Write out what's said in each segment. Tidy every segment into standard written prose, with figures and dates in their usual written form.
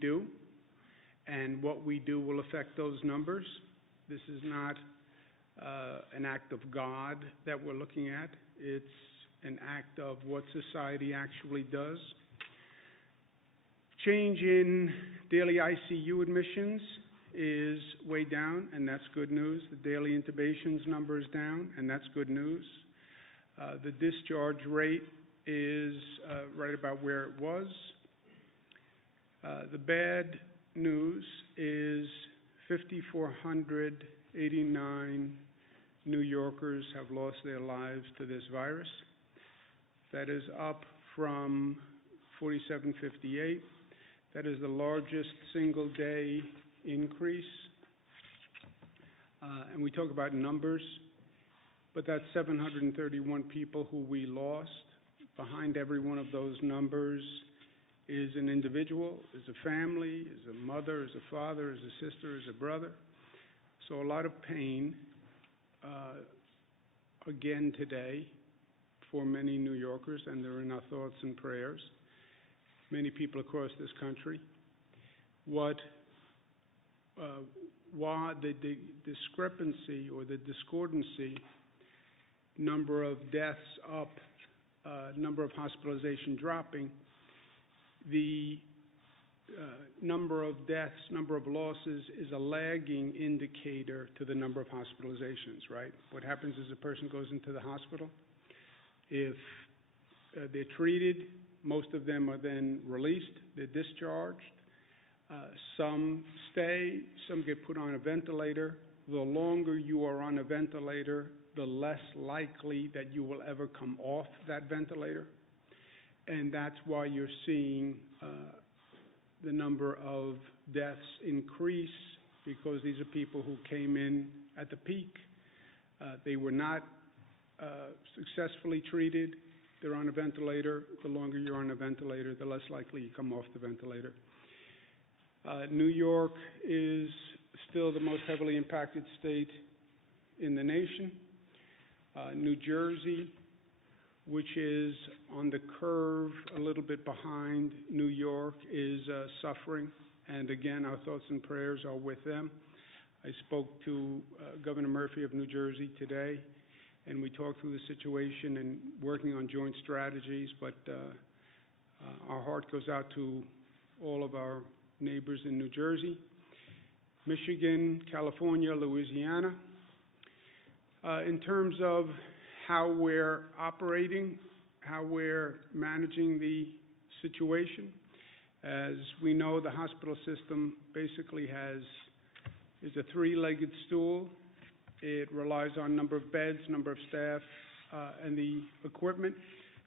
do, and what we do will affect those numbers. This is not an act of God that we're looking at. It's an act of what society actually does. Change in daily ICU admissions is way down, and that's good news. The daily intubations number is down, and that's good news. The discharge rate is right about where it was. The bad news is 5,489 New Yorkers have lost their lives to this virus. That is up from 4,758. That is the largest single-day increase. And we talk about numbers, but that's 731 people who we lost. Behind every one of those numbers is an individual, is a family, is a mother, is a father, is a sister, is a brother. So a lot of pain, again today, for many New Yorkers, and they're in our thoughts and prayers. Many people across this country. Why the discrepancy or the discordancy, number of deaths up, number of hospitalization dropping, the number of deaths, number of losses is a lagging indicator to the number of hospitalizations, right? What happens is a person goes into the hospital. If they're treated, most of them are then released, they're discharged. Some stay, some get put on a ventilator. The longer you are on a ventilator, the less likely that you will ever come off that ventilator. And that's why you're seeing the number of deaths increase, because these are people who came in at the peak. They were not successfully treated. They're on a ventilator. The longer you're on a ventilator, the less likely you come off the ventilator. New York is still the most heavily impacted state in the nation. New Jersey, which is on the curve a little bit behind New York, is suffering. And again, our thoughts and prayers are with them. I spoke to Governor Murphy of New Jersey today, and we talked through the situation and working on joint strategies, but our heart goes out to all of our neighbors in New Jersey, Michigan, California, Louisiana. In terms of how we're operating, how we're managing the situation, as we know, the hospital system basically is a three-legged stool. It relies on number of beds, number of staff, and the equipment.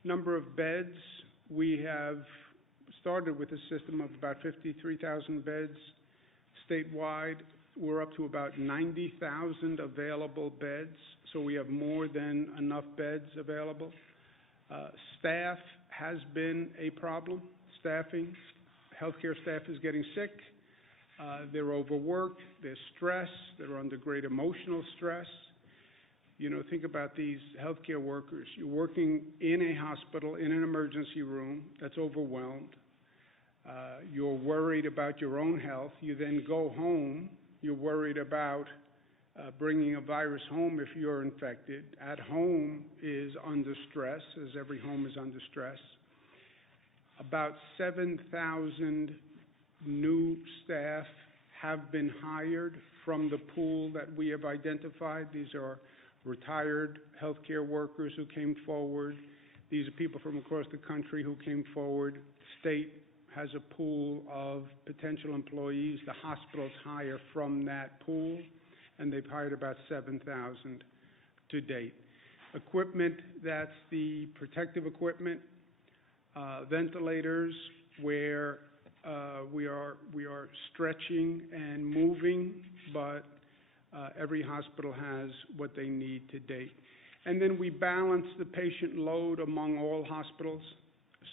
Number of beds, we have started with a system of about 53,000 beds statewide. We're up to about 90,000 available beds, so we have more than enough beds available. Staff has been a problem. Staffing, healthcare staff is getting sick. They're overworked, they're stressed, they're under great emotional stress. You know, think about these healthcare workers. You're working in a hospital, in an emergency room that's overwhelmed. You're worried about your own health. You then go home. You're worried about bringing a virus home if you're infected. At home is under stress, as every home is under stress. About 7,000 new staff have been hired from the pool that we have identified. These are retired healthcare workers who came forward. These are people from across the country who came forward. The state has a pool of potential employees. The hospitals hire from that pool, and they've hired about 7,000 to date. Equipment, that's the protective equipment, ventilators, where we are stretching and moving, but every hospital has what they need to date. And then we balance the patient load among all hospitals,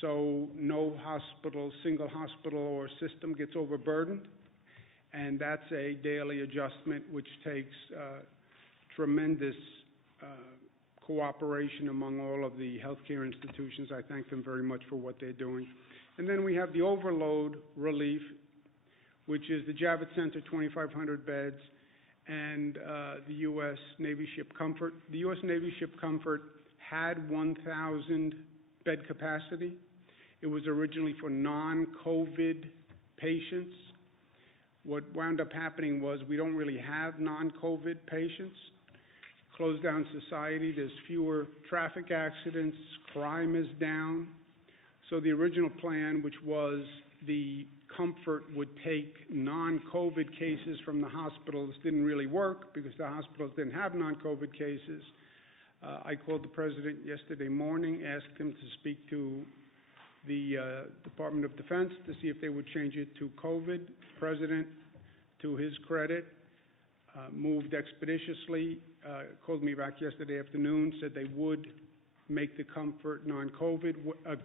so no hospital, single hospital or system gets overburdened, and that's a daily adjustment which takes tremendous cooperation among all of the healthcare institutions. I thank them very much for what they're doing. And then we have the overload relief which is the Javits Center, 2,500 beds, and the U.S. Navy ship Comfort. The U.S. Navy ship Comfort had 1,000 bed capacity. It was originally for non-COVID patients. What wound up happening was we don't really have non-COVID patients. Closed down society, there's fewer traffic accidents, crime is down. So the original plan, which was the Comfort would take non-COVID cases from the hospitals, didn't really work because the hospitals didn't have non-COVID cases. I called the president yesterday morning, asked him to speak to the Department of Defense to see if they would change it to COVID. The president, to his credit, moved expeditiously, called me back yesterday afternoon, said they would make the Comfort non-COVID.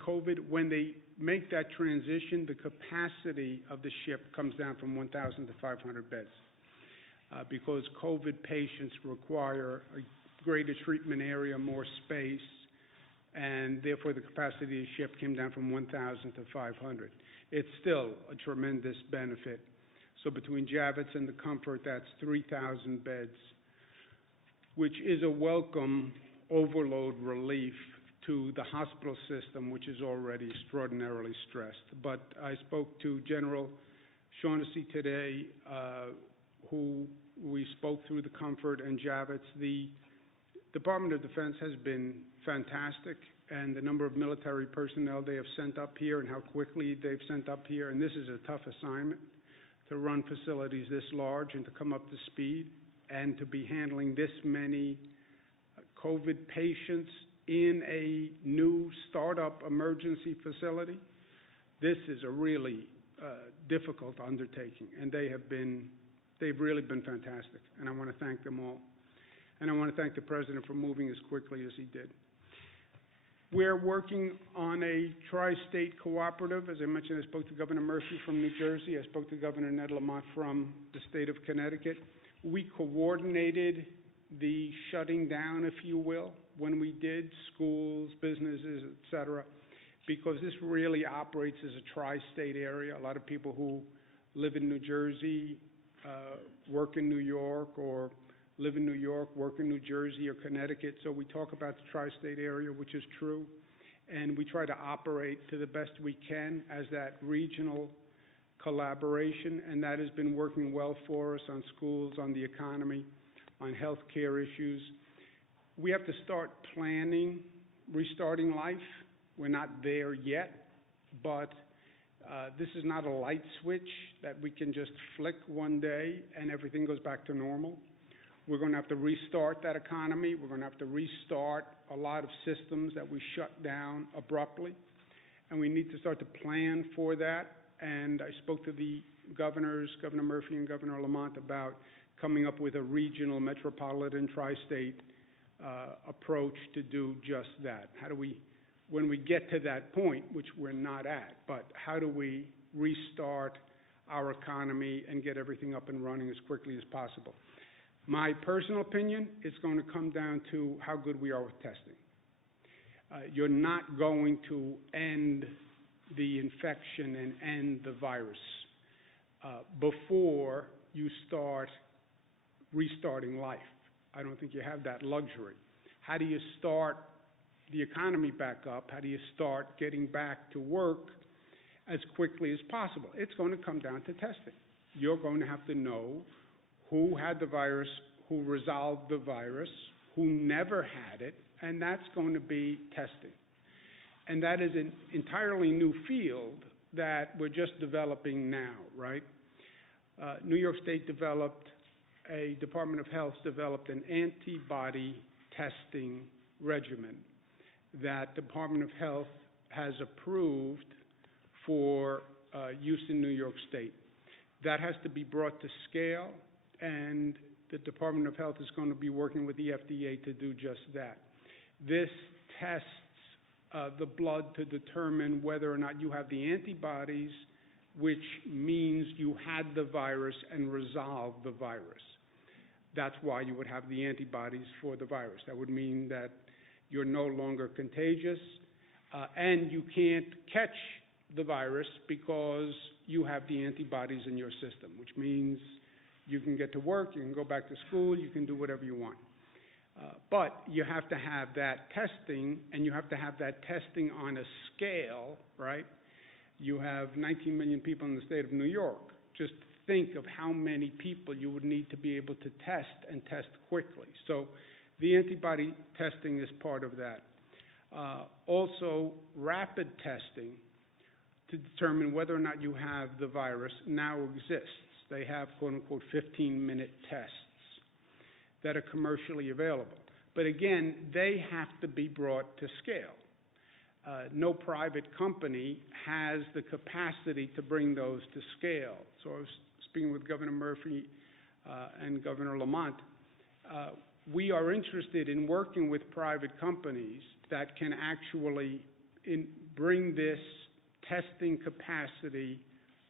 COVID. When they make that transition, the capacity of the ship comes down from 1,000 to 500 beds because COVID patients require a greater treatment area, more space, and therefore the capacity of the ship came down from 1,000 to 500. It's still a tremendous benefit. So between Javits and the Comfort, that's 3,000 beds, which is a welcome overload relief to the hospital system, which is already extraordinarily stressed. But I spoke to General Shaughnessy today, who we spoke through the Comfort and Javits. The Department of Defense has been fantastic, and the number of military personnel they have sent up here and how quickly they've sent up here, and this is a tough assignment to run facilities this large and to come up to speed and to be handling this many COVID patients in a new startup emergency facility. This is a really difficult undertaking, and they've really been fantastic, and I want to thank them all. And I want to thank the President for moving as quickly as he did. We're working on a tri-state cooperative. As I mentioned, I spoke to Governor Murphy from New Jersey. I spoke to Governor Ned Lamont from the state of Connecticut. We coordinated the shutting down, if you will, when we did schools, businesses, et cetera, because this really operates as a tri-state area. A lot of people who live in New Jersey, work in New York, or live in New York, work in New Jersey or Connecticut. So we talk about the tri-state area, which is true, and we try to operate to the best we can as that regional collaboration, and that has been working well for us on schools, on the economy, on health care issues. We have to start planning, restarting life. We're not there yet, but this is not a light switch that we can just flick one day and everything goes back to normal. We're going to have to restart that economy. We're going to have to restart a lot of systems that we shut down abruptly, and we need to start to plan for that. And I spoke to the governors, Governor Murphy and Governor Lamont, about coming up with a regional, metropolitan, tri-state approach to do just that. How do we, when we get to that point, which we're not at, but how do we restart our economy and get everything up and running as quickly as possible? My personal opinion, it's going to come down to how good we are with testing. You're not going to end the infection and end the virus before you start restarting life. I don't think you have that luxury. How do you start the economy back up? How do you start getting back to work as quickly as possible? It's going to come down to testing. You're going to have to know who had the virus, who resolved the virus, who never had it, and that's going to be testing. And that is an entirely new field that we're just developing now, right? New York State Department of Health developed an antibody testing regimen that Department of Health has approved for use in New York State. That has to be brought to scale, and the Department of Health is going to be working with the FDA to do just that. This tests the blood to determine whether or not you have the antibodies, which means you had the virus and resolved the virus. That's why you would have the antibodies for the virus. That would mean that you're no longer contagious, and you can't catch the virus because you have the antibodies in your system, which means you can get to work, you can go back to school, you can do whatever you want. But you have to have that testing, and you have to have that testing on a scale, right? You have 19 million people in the state of New York. Just think of how many people you would need to be able to test and test quickly. So the antibody testing is part of that. Also, rapid testing to determine whether or not you have the virus now exists. They have, quote-unquote, 15-minute tests that are commercially available. But again, they have to be brought to scale. No private company has the capacity to bring those to scale. So I was speaking with Governor Murphy and Governor Lamont. We are interested in working with private companies that can actually bring this testing capacity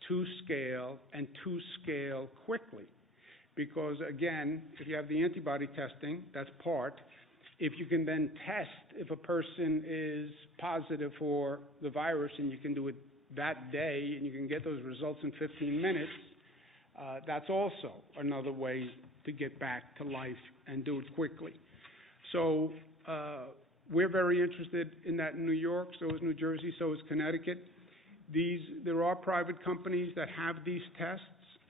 to scale, and to scale quickly. Because again, if you have the antibody testing, that's part. If you can then test if a person is positive for the virus, and you can do it that day, and you can get those results in 15 minutes, that's also another way to get back to life and do it quickly. So we're very interested in that in New York, so is New Jersey, so is Connecticut. There are private companies that have these tests.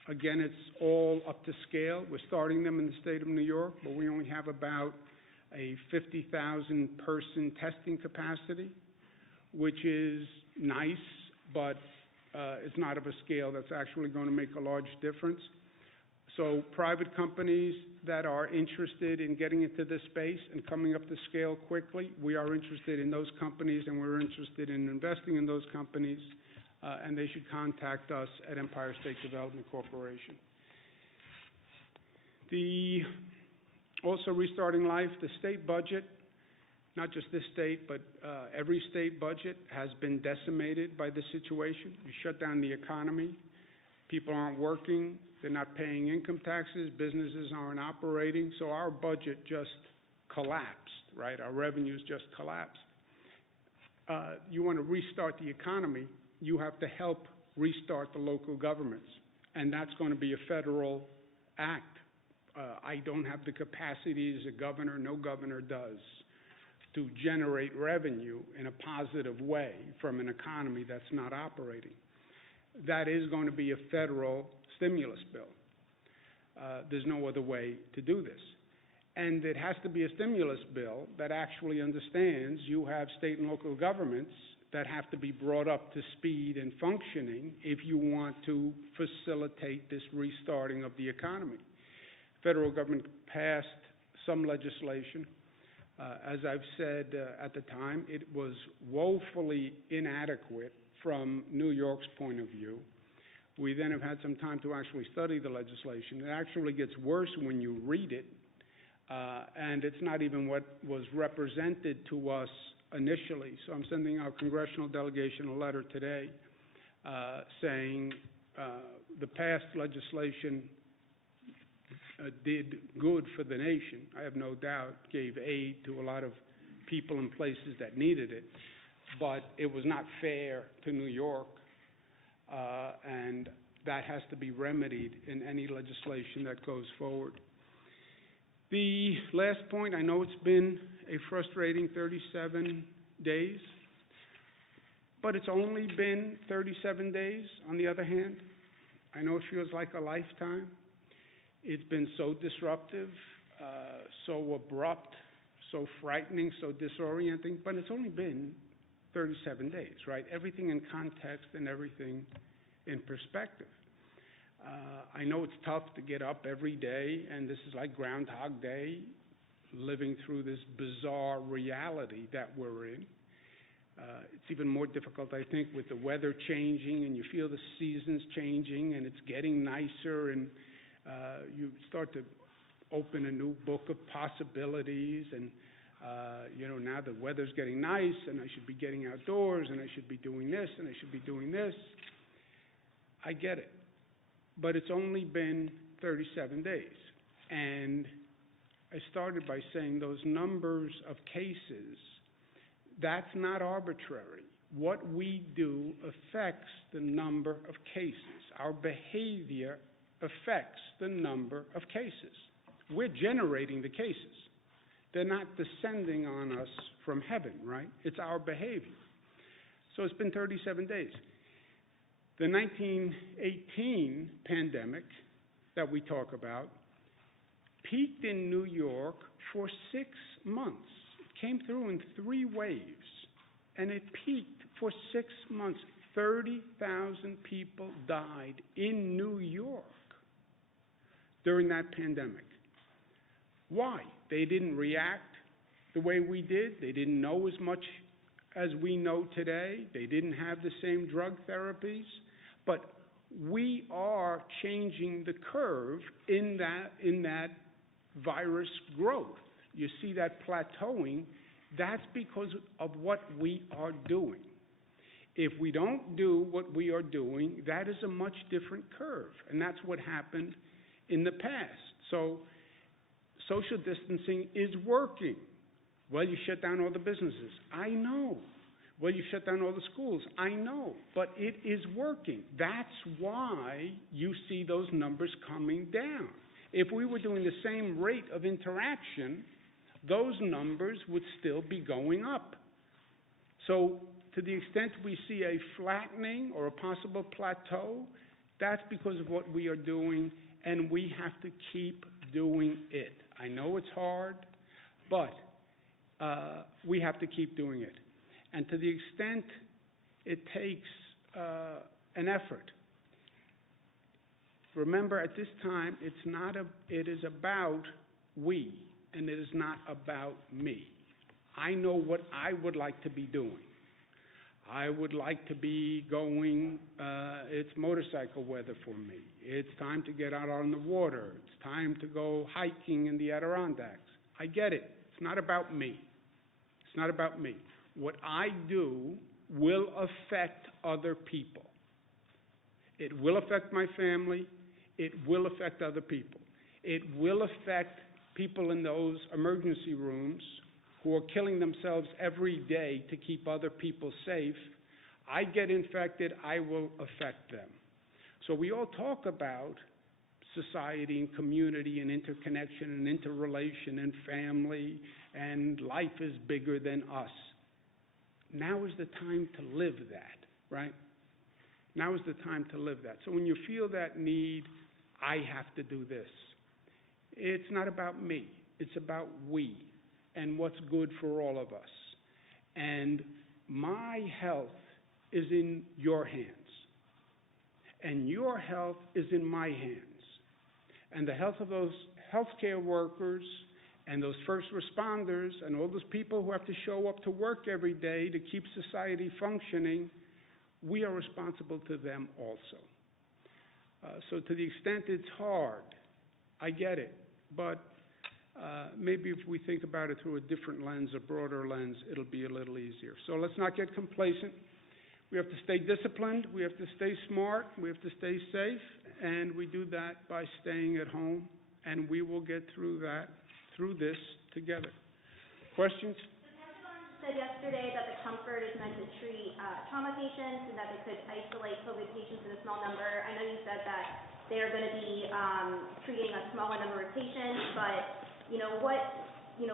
Again, it's all up to scale. We're starting them in the state of New York, but we only have about a 50,000 person testing capacity, which is nice, but it's not of a scale that's actually going to make a large difference. So private companies that are interested in getting into this space and coming up to scale quickly, we are interested in those companies, and we're interested in investing in those companies, and they should contact us at Empire State Development Corporation. Also restarting life, the state budget, not just this state, but every state budget has been decimated by this situation. You shut down the economy, people aren't working, they're not paying income taxes, businesses aren't operating, so our budget just collapsed, right? Our revenues just collapsed. You want to restart the economy, you have to help restart the local governments, and that's going to be a federal act. I don't have the capacity as a governor, no governor does, to generate revenue in a positive way from an economy that's not operating. That is going to be a federal stimulus bill. There's no other way to do this. And it has to be a stimulus bill that actually understands you have state and local governments that have to be brought up to speed and functioning if you want to facilitate this restarting of the economy. Federal government passed some legislation. As I've said at the time, it was woefully inadequate from New York's point of view. We then have had some time to actually study the legislation. It actually gets worse when you read it, and it's not even what was represented to us initially. So I'm sending our congressional delegation a letter today saying the past legislation did good for the nation, I have no doubt, gave aid to a lot of people in places that needed it, but it was not fair to New York, and that has to be remedied in any legislation that goes forward. The last point, I know it's been a frustrating 37 days, but it's only been 37 days on the other hand. I know it feels like a lifetime. It's been so disruptive, so abrupt, so frightening, so disorienting, but it's only been 37 days, right? Everything in context and everything in perspective. I know it's tough to get up every day, and this is like Groundhog Day, living through this bizarre reality that we're in. It's even more difficult, I think, with the weather changing, and you feel the seasons changing, and it's getting nicer, and you start to open a new book of possibilities, and now the weather's getting nice, and I should be getting outdoors, and I should be doing this, and I should be doing this. I get it. But it's only been 37 days. And I started by saying those numbers of cases, that's not arbitrary. what we do affects the number of cases. Our behavior affects the number of cases. We're generating the cases. They're not descending on us from heaven, right? It's our behavior. So it's been 37 days. The 1918 pandemic that we talk about peaked in New York for 6 months. It came through in 3 waves, and it peaked for 6 months. 30,000 people died in New York during that pandemic. Why? They didn't react the way we did. They didn't know as much as we know today. They didn't have the same drug therapies. But we are changing the curve in that virus growth. You see that plateauing. That's because of what we are doing. If we don't do what we are doing, that is a much different curve. And that's what happened in the past. So social distancing is working. Well, you shut down all the businesses. I know. Well, you shut down all the schools. I know. But it is working. That's why you see those numbers coming down. If we were doing the same rate of interaction, those numbers would still be going up. So to the extent we see a flattening or a possible plateau, that's because of what we are doing, and we have to keep doing it. I know it's hard, but we have to keep doing it. And to the extent it takes an effort, remember at this time it is about we, and it is not about me. I know what I would like to be doing. I would like to be going, it's motorcycle weather for me. It's time to get out on the water. It's time to go hiking in the Adirondacks. I get it. It's not about me. It's not about me. What I do will affect other people. It will affect my family. It will affect other people. It will affect people in those emergency rooms who are killing themselves every day to keep other people safe. I get infected, I will affect them. So we all talk about society and community and interconnection and interrelation and family, and life is bigger than us. Now is the time to live that, right? Now is the time to live that. So when you feel that need, I have to do this. It's not about me, it's about we and what's good for all of us. And my health is in your hands. And your health is in my hands. And the health of those healthcare workers and those first responders and all those people who have to show up to work every day to keep society functioning, we are responsible to them also. So to the extent it's hard, I get it. But maybe if we think about it through a different lens, a broader lens, it'll be a little easier. So let's not get complacent. We have to stay disciplined. We have to stay smart. We have to stay safe. And we do that by staying at home. And we will get through this together. Questions? The Pentagon said yesterday that the Comfort is meant to treat trauma patients and that they could isolate COVID patients in a small number. I know you said that they are going to be treating a smaller number of patients, but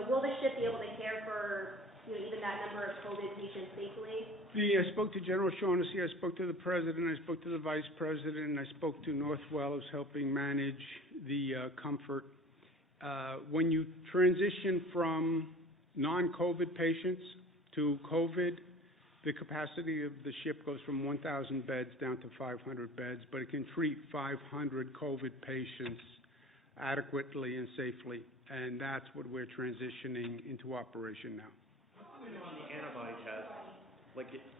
will the ship be able to care for even that number of COVID patients safely? I spoke to General Shaughnessy, I spoke to the President, I spoke to the Vice President, and I spoke to Northwell, who's helping manage the Comfort. When you transition from non-COVID patients to COVID, the capacity of the ship goes from 1,000 beds down to 500 beds, but it can treat 500 COVID patients adequately and safely, and that's what we're transitioning into operation now. On the antibody test,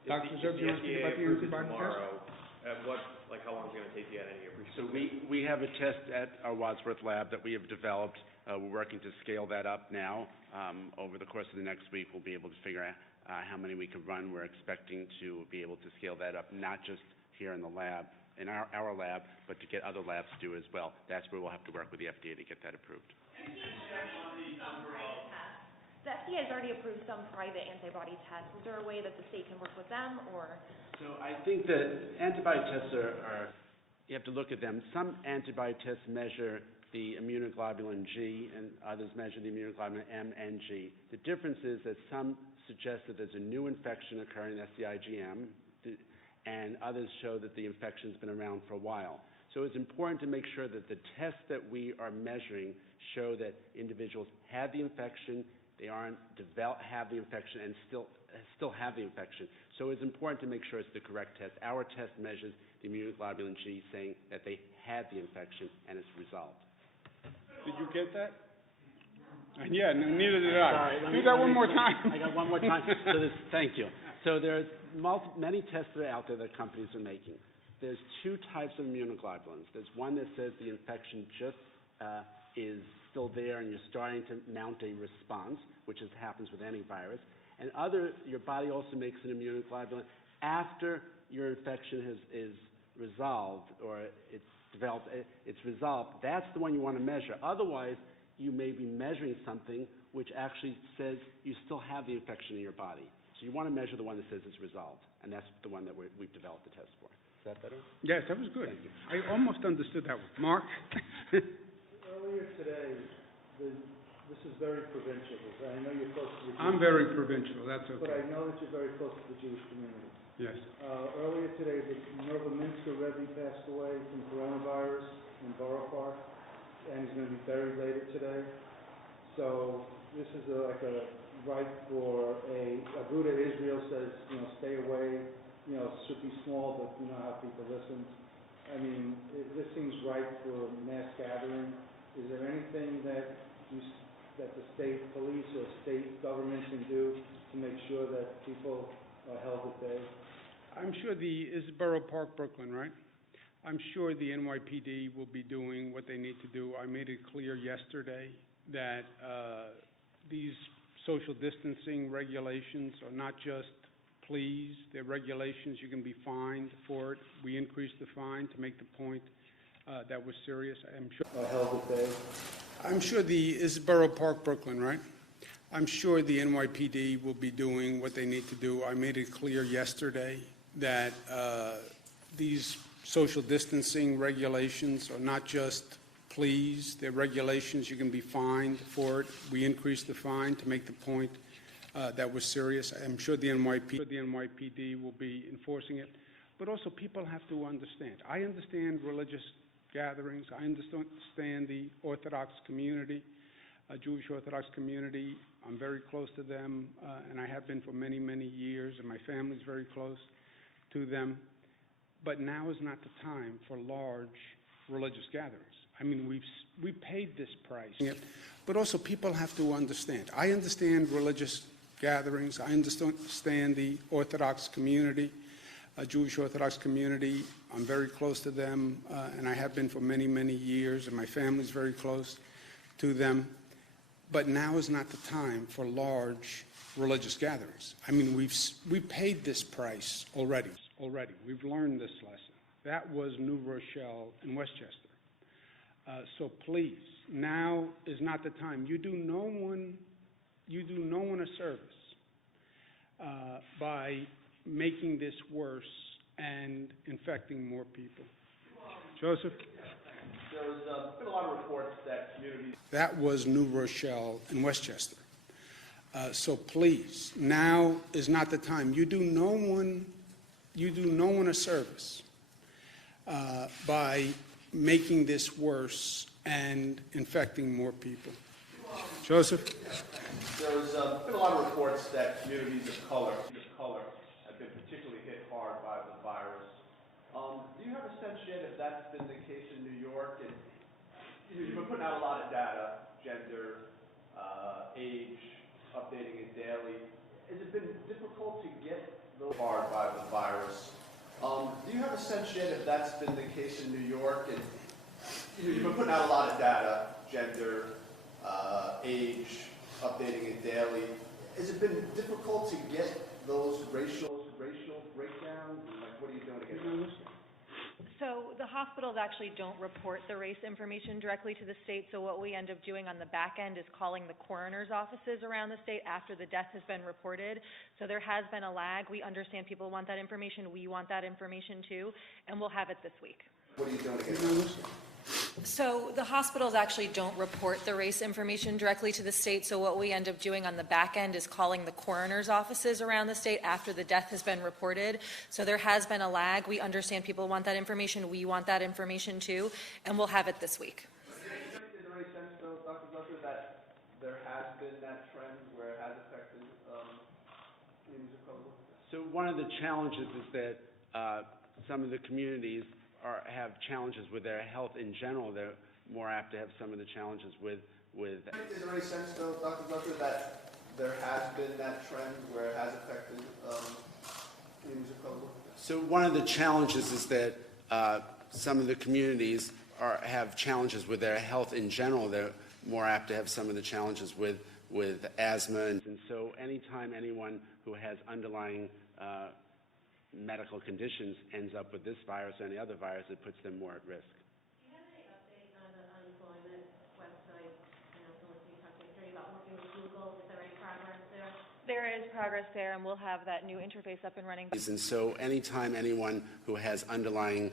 Dr. Zerb, you want to speak about the antibody test? How long is it going to take you to get any of your So we have a test at our Wadsworth lab that we have developed. We're working to scale that up now. Over the course of the next week, we'll be able to figure out how many we can run. We're expecting to be able to scale that up, not just here in the lab, in our lab, but to get other labs to do as well. That's where we'll have to work with the FDA to get that approved. The FDA has already approved some private antibody tests. Is there a way that the state can work with them, or? So I think that antibody tests are, you have to look at them. Some antibody tests measure the immunoglobulin G, and others measure the immunoglobulin M and G. The difference is that some suggest that there's a new infection occurring, SCIgM, and others show that the infection's been around for a while. So it's important to make sure that the tests that we are measuring show that individuals had the infection, they have the infection, and still have the infection. So it's important to make sure it's the correct test. Our test measures the immunoglobulin G, saying that they had the infection and it's resolved. Did you get that? Yeah, no, neither did I. Sorry, Do that one more time. I got one more time. Thank you. So there's many tests that are out there that companies are making. There's two types of immunoglobulins. There's one that says the infection just is still there and you're starting to mount a response, which happens with any virus. And your body also makes an immunoglobulin after your infection is resolved or it's developed, it's resolved. That's the one you want to measure. Otherwise, you may be measuring something which actually says you still have the infection in your body. So you want to measure the one that says it's resolved, and that's the one that we've developed the test for. Is that better? Yes, that was good. I almost understood that one. Mark? Earlier today, this is very provincial. I know you're close to the Jewish I'm very provincial, that's but I okay. know that you're very close to the Jewish community. Yes. Earlier today, the Novominsker Rebbe passed away from coronavirus in Borough Park, and he's going to be buried later today. So this is like a right for a Aguda Israel says, stay away, should be small, but you know how people listen. I mean, this seems right for mass gathering. Is there anything that the state police or state government can do to make sure that people are held at bay? I'm sure is Borough Park, Brooklyn, right? I'm sure the NYPD will be doing what they need to do. I made it clear yesterday that these social distancing regulations are not just pleas, they're regulations. You can be fined for it. We increased the fine to make the point that was serious. I'm sure. Held at bay? I'm sure is Borough Park, Brooklyn, right? I'm sure the NYPD will be doing what they need to do. I made it clear yesterday that these social distancing regulations are not just pleas, they're regulations. You can be fined for it. We increased the fine to make the point that was serious. I'm sure the NYPD will be enforcing it. But also people have to understand. I understand religious gatherings. I understand the Orthodox community, Jewish Orthodox community. I'm very close to them, and I have been for many, many years, and my family's very close to them. But now is not the time for large religious gatherings. I mean, we've paid this price. But also people have to understand. I understand religious gatherings. I understand the Orthodox community, Jewish Orthodox community. I'm very close to them, and I have been for many, many years, and my family's very close to them. But now is not the time for large religious gatherings. I mean, we've paid this price already. We've learned this lesson. That was New Rochelle and Westchester. So please, now is not the time. You do no one a service by making this worse and infecting more people. Joseph? There's been a lot of reports that communities... That was New Rochelle and Westchester. So please, now is not the time. You do no one a service by making this worse and infecting more people. Joseph? There's been a lot of reports that communities of color have been particularly hit hard by the virus. Do you have a sense yet if that's been the case in New York? And you've been putting out a lot of data, gender, age, updating it daily. Has it been difficult to get those hard by the virus? Do you have a sense yet if that's been the case in New York? And you've been putting out a lot of data, gender, age, updating it daily. Has it been difficult to get those racial breakdowns? Like, what are you doing to get those? So the hospitals actually don't report the race information directly to the state, so what we end up doing on the back end is calling the coroner's offices around the state after the death has been reported. So there has been a lag. We understand people want that information. We want that information too, and we'll have it this week. What are you doing to get this? So the hospitals actually don't report the race information directly to the state, so what we end up doing on the back end is calling the coroner's offices around the state after the death has been reported. So there has been a lag. We understand people want that information. We want that information too, and we'll have it this week. Is there any sense, though, Dr. Zucker, that there has been that trend where it has affected communities of color? So one of the challenges is that some of the communities have challenges with their health in general. They're more apt to have some of the challenges with. Is there any sense, though, Dr. Zucker, that there has been that trend where it has affected communities of color? So one of the challenges is that some of the communities have challenges with their health in general. They're more apt to have some of the challenges with asthma. And so anytime anyone who has underlying medical conditions ends up with this virus or any other virus, it puts them more at risk. Do you have any update on the unemployment website? I know someone you talked yesterday about working with Google. Is there any progress there? There is progress there, and we'll have that new interface up and running. And so anytime anyone who has underlying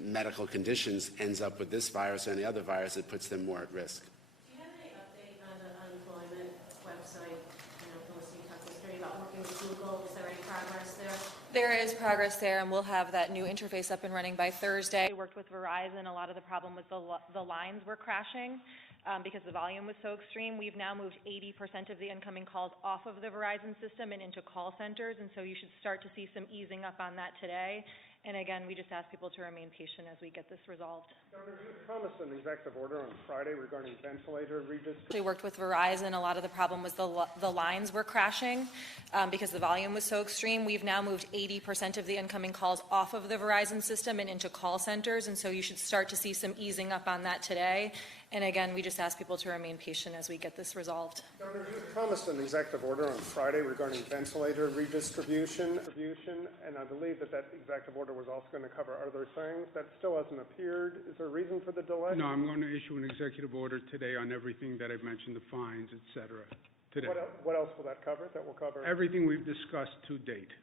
medical conditions ends up with this virus or any other virus, it puts them more at risk. Do you have any update on the unemployment website? I know someone you talked yesterday about working with Google. Is there any progress there? There is progress there, and we'll have that new interface up and running by Thursday. We worked with Verizon. A lot of the problem was the lines were crashing because the volume was so extreme. We've now moved 80% of the incoming calls off of the Verizon system and into call centers, and so you should start to see some easing up on that today. And again, we just ask people to remain patient as we get this resolved. Governor, you promised an executive order on Friday regarding ventilator redistribution. We worked with Verizon. A lot of the problem was the lines were crashing because the volume was so extreme. We've now moved 80% of the incoming calls off of the Verizon system and into call centers, and so you should start to see some easing up on that today. And again, we just ask people to remain patient as we get this resolved. Governor, you promised an executive order on Friday regarding ventilator redistribution, and I believe that executive order was also going to cover other things. That still hasn't appeared. Is there a reason for the delay? No, I'm going to issue an executive order today on everything that I've mentioned, the fines, et cetera, today. What else will that cover? That will cover Everything we've discussed to date.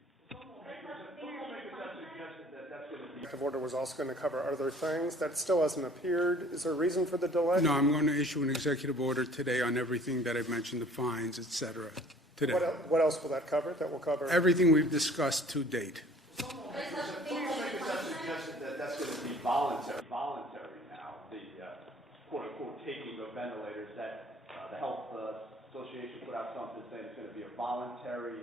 executive order was also going to cover other things. That still hasn't appeared. Is there a reason for the delay? No, I'm going to issue an executive order today on everything that I've mentioned, the fines, et cetera, today. What else will that cover? That will cover Everything we've discussed to date. That's going to be voluntary now, the quote-unquote taking of ventilators, that the Health Association put out something saying it's going to be a voluntary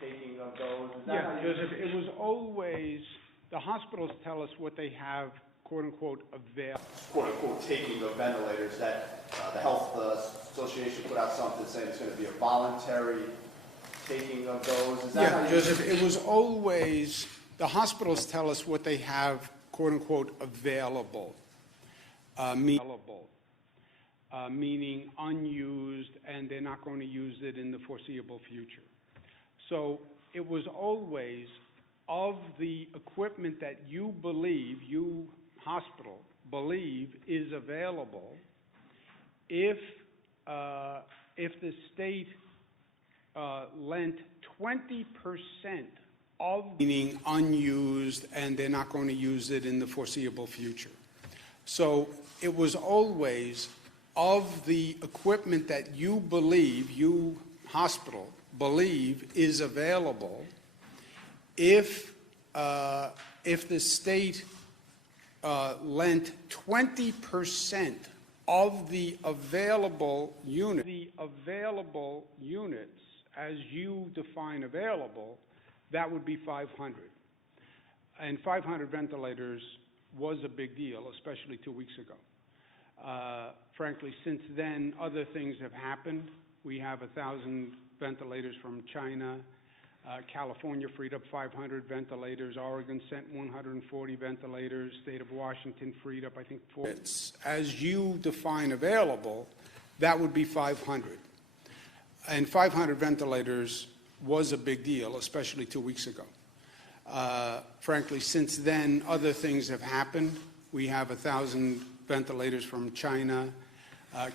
taking of those. Is that how you... Joseph, it was always, the hospitals tell us what they have, quote-unquote, available. Quote-unquote taking of ventilators, that the Health Association put out something saying it's going to be a voluntary taking of those. Is that how you... Joseph, it was always, the hospitals tell us what they have, quote-unquote, available, meaning unused, and they're not going to use it in the foreseeable future. So it was always of the equipment that you believe, you hospital believe is available, if the state lent 20% of, meaning unused, and they're not going to use it in the foreseeable future. So it was always of the equipment that you believe, you hospital believe is available, if the state lent 20% of the available units, as you define available, that would be 500. And 500 ventilators was a big deal, especially 2 weeks ago. Frankly, since then, other things have happened. We have 1,000 ventilators from China. California freed up 500 ventilators. Oregon sent 140 ventilators. State of Washington freed up, I think, 4. As you define available, that would be 500. And 500 ventilators was a big deal, especially 2 weeks ago. Frankly, since then, other things have happened. We have 1,000 ventilators from China.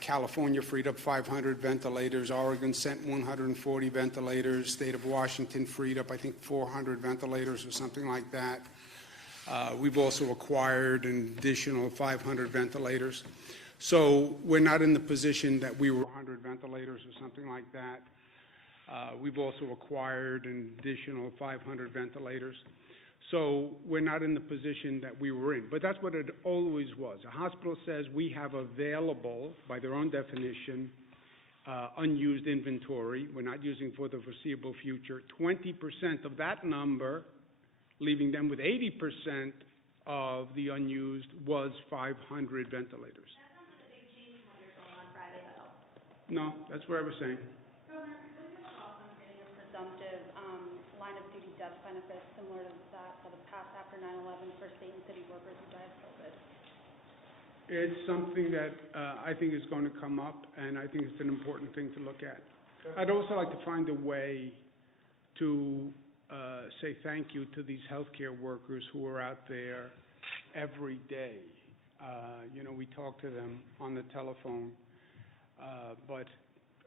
California freed up 500 ventilators. Oregon sent 140 ventilators. State of Washington freed up, I think, 400 ventilators or something like that. We've also acquired an additional 500 ventilators. So we're not in the position that we were 100 ventilators or something like that. We've also acquired an additional 500 ventilators. So we're not in the position that we were in. But that's what it always was. A hospital says we have available, by their own definition, unused inventory. We're not using for the foreseeable future. 20% of that number, leaving them with 80% of the unused, was 500 ventilators. That sounds like a big change from what you're told on Friday, though. No, that's what I was saying. Governor, what are your thoughts on getting a presumptive line of duty death benefit similar to that have passed after 9/11 for state and city workers who died of COVID? It's something that I think is going to come up, and I think it's an important thing to look at. I'd also like to find a way to say thank you to these healthcare workers who are out there every day. We talk to them on the telephone, but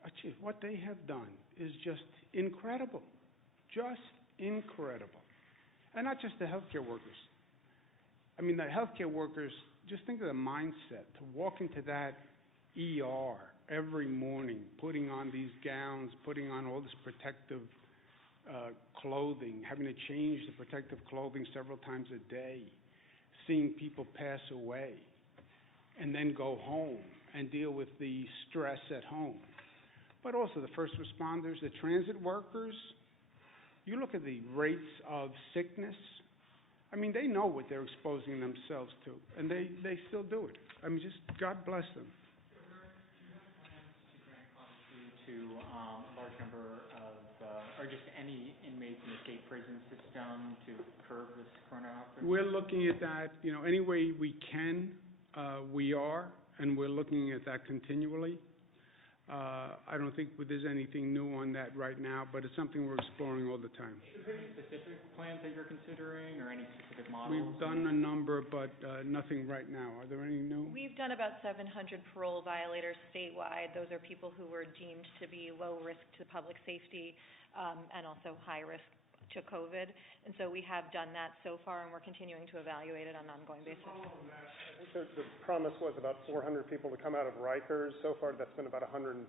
actually, what they have done is just incredible. Just incredible. And not just the healthcare workers. I mean, the healthcare workers, just think of the mindset to walk into that ER every morning, putting on these gowns, putting on all this protective clothing, having to change the protective clothing several times a day, seeing people pass away, and then go home and deal with the stress at home. But also the first responders, the transit workers. You look at the rates of sickness. I mean, they know what they're exposing themselves to, and they still do it. I mean, just God bless them. Do you have plans to grant clemency to a large number of, or just any inmates in the state prison system to curb this corona outbreak? We're looking at that, any way we can, we are, and we're looking at that continually. I don't think there's anything new on that right now, but it's something we're exploring all the time. Is there any specific plans that you're considering or any specific models? We've done a number, but nothing right now. Are there any new? We've done about 700 parole violators statewide. Those are people who were deemed to be low risk to public safety and also high risk to COVID. And so we have done that so far, and we're continuing to evaluate it on an ongoing basis. I think the promise was about 400 people to come out of Rikers. So far, that's been about 130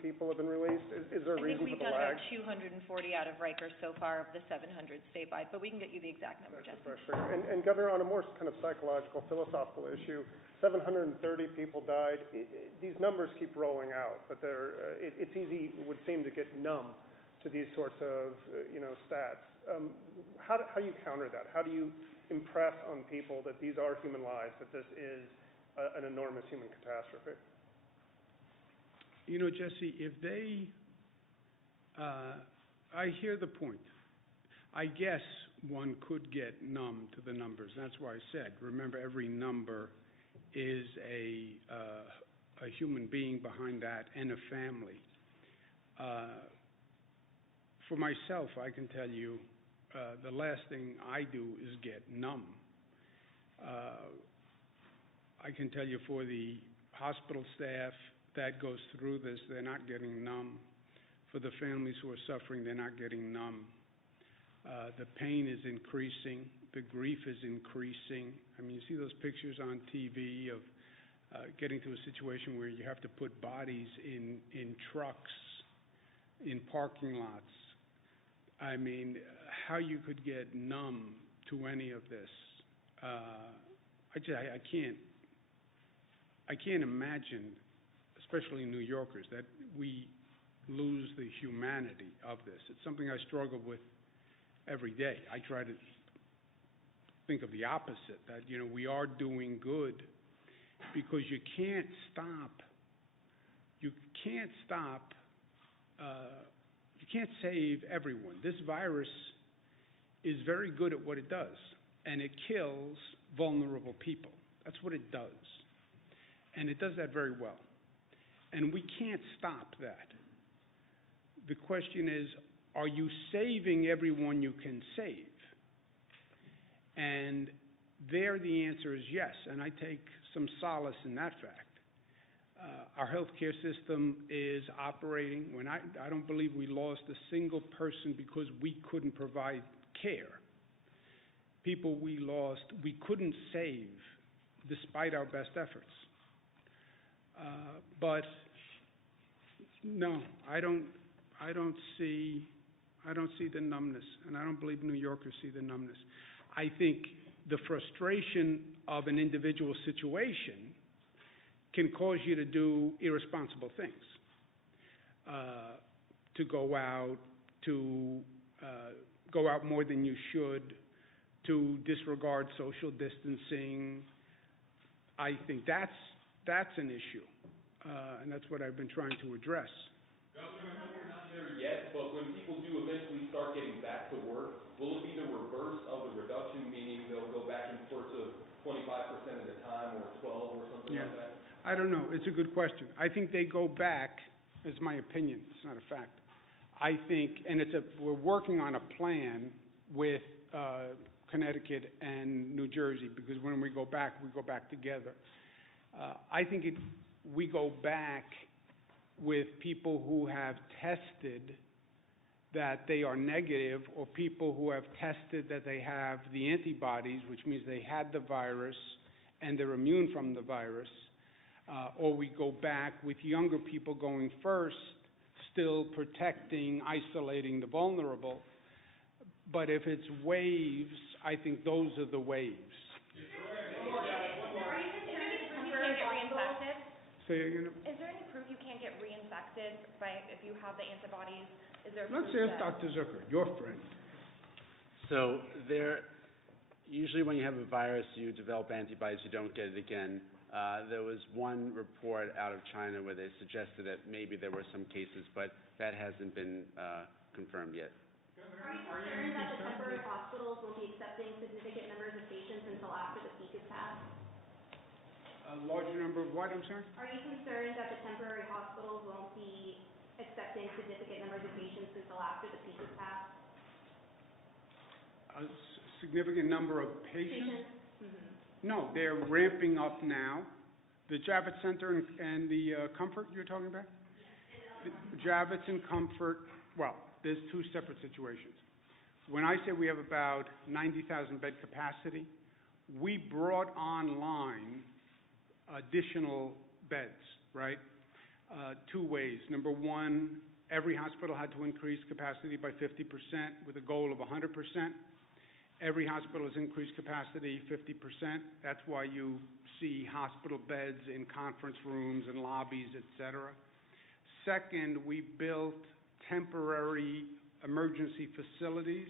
people have been released. Is there a reason for the lag? I think we've done about 240 out of Rikers so far of the 700 statewide, but we can get you the exact number, Jesse. And Governor, on a more kind of psychological, philosophical issue, 730 people died. These numbers keep rolling out, but it's easy, it would seem, to get numb to these sorts of stats. How do you counter that? How do you impress on people that these are human lives, that this is an enormous human catastrophe? Jesse, if they, I hear the point. I guess one could get numb to the numbers. That's why I said, remember, every number is a human being behind that and a family. For myself, I can tell you, the last thing I do is get numb. I can tell you for the hospital staff that goes through this, they're not getting numb. For the families who are suffering, they're not getting numb. The pain is increasing. The grief is increasing. I mean, you see those pictures on TV of getting to a situation where you have to put bodies in trucks, in parking lots. I mean, how you could get numb to any of this, I can't imagine, especially New Yorkers, that we lose the humanity of this. It's something I struggle with every day. I try to think of the opposite, that, we are doing good, because you can't save everyone. This virus is very good at what it does, and it kills vulnerable people. That's what it does. And it does that very well. And we can't stop that. The question is, are you saving everyone you can save? And there the answer is yes, and I take some solace in that fact. Our healthcare system is operating. I don't believe we lost a single person because we couldn't provide care. People we lost, we couldn't save despite our best efforts. But no, I don't see the numbness, and I don't believe New Yorkers see the numbness. I think the frustration of an individual situation can cause you to do irresponsible things, to go out more than you should, to disregard social distancing. I think that's an issue, and that's what I've been trying to address. Governor, I know we're not there yet, but when people do eventually start getting back to work, will it be the reverse of the reduction, meaning they'll go back in sorts of 25% at a time or 12 or something like that? I don't know. It's a good question. I think they go back, it's my opinion, it's not a fact. I think, and we're working on a plan with Connecticut and New Jersey, because when we go back together. I think we go back with people who have tested that they are negative, or people who have tested that they have the antibodies, which means they had the virus and they're immune from the virus, or we go back with younger people going first, still protecting, isolating the vulnerable. But if it's waves, I think those are the waves. Say again? Is there any proof you can't get reinfected if you have the antibodies? Is there Let's ask Dr. Zucker, your friend. So usually when you have a virus, you develop antibodies, you don't get it again. There was one report out of China where they suggested that maybe there were some cases, but that hasn't been confirmed yet. Are you concerned that the temporary hospitals won't be accepting significant numbers of patients until after the peak is passed? A larger number of what, I'm sorry? Are you concerned that the temporary hospitals won't be accepting significant numbers of patients until after the peak is passed? A significant number of patients? Mm-hmm. No, they're ramping up now. The Javits Center and the Comfort you're talking about? The Javits and Comfort, well, there's two separate situations. When I say we have about 90,000 bed capacity, we brought online additional beds, right? Two ways. Number one, every hospital had to increase capacity by 50% with a goal of 100%. Every hospital has increased capacity 50%. That's why you see hospital beds in conference rooms and lobbies, et cetera. Second, we built temporary emergency facilities,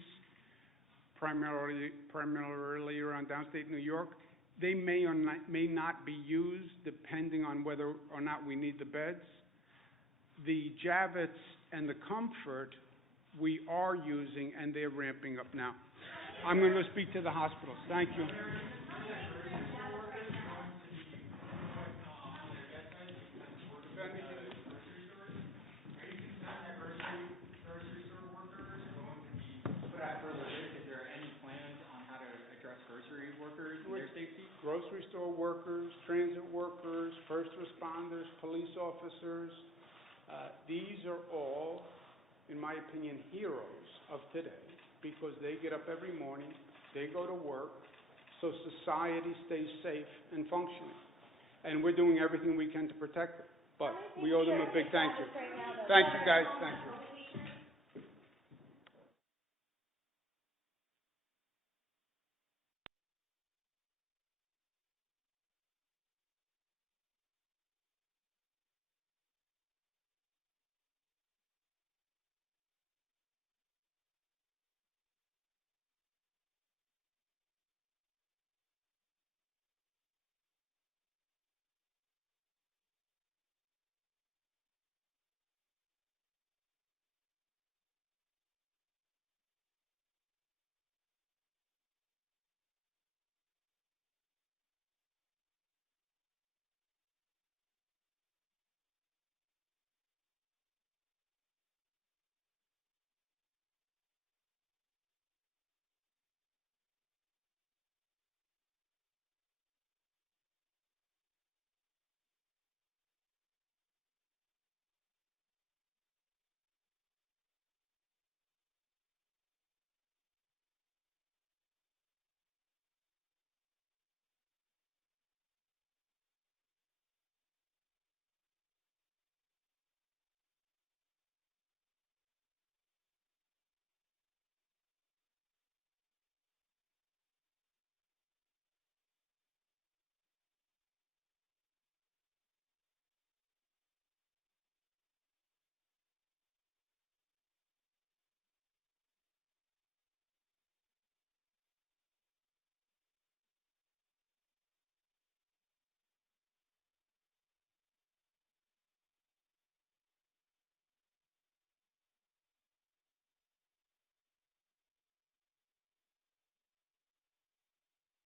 primarily around downstate New York. They may or may not be used depending on whether or not we need the beds. The Javits and the Comfort we are using, and they're ramping up now. I'm going to go speak to the hospitals. Thank you. Grocery store workers, transit workers, first responders, police officers. These are all, in my opinion, heroes of today because they get up every morning, they go to work, so society stays safe and functioning. And we're doing everything we can to protect them. But we owe them a big thank you. Thank you, guys. Thank you.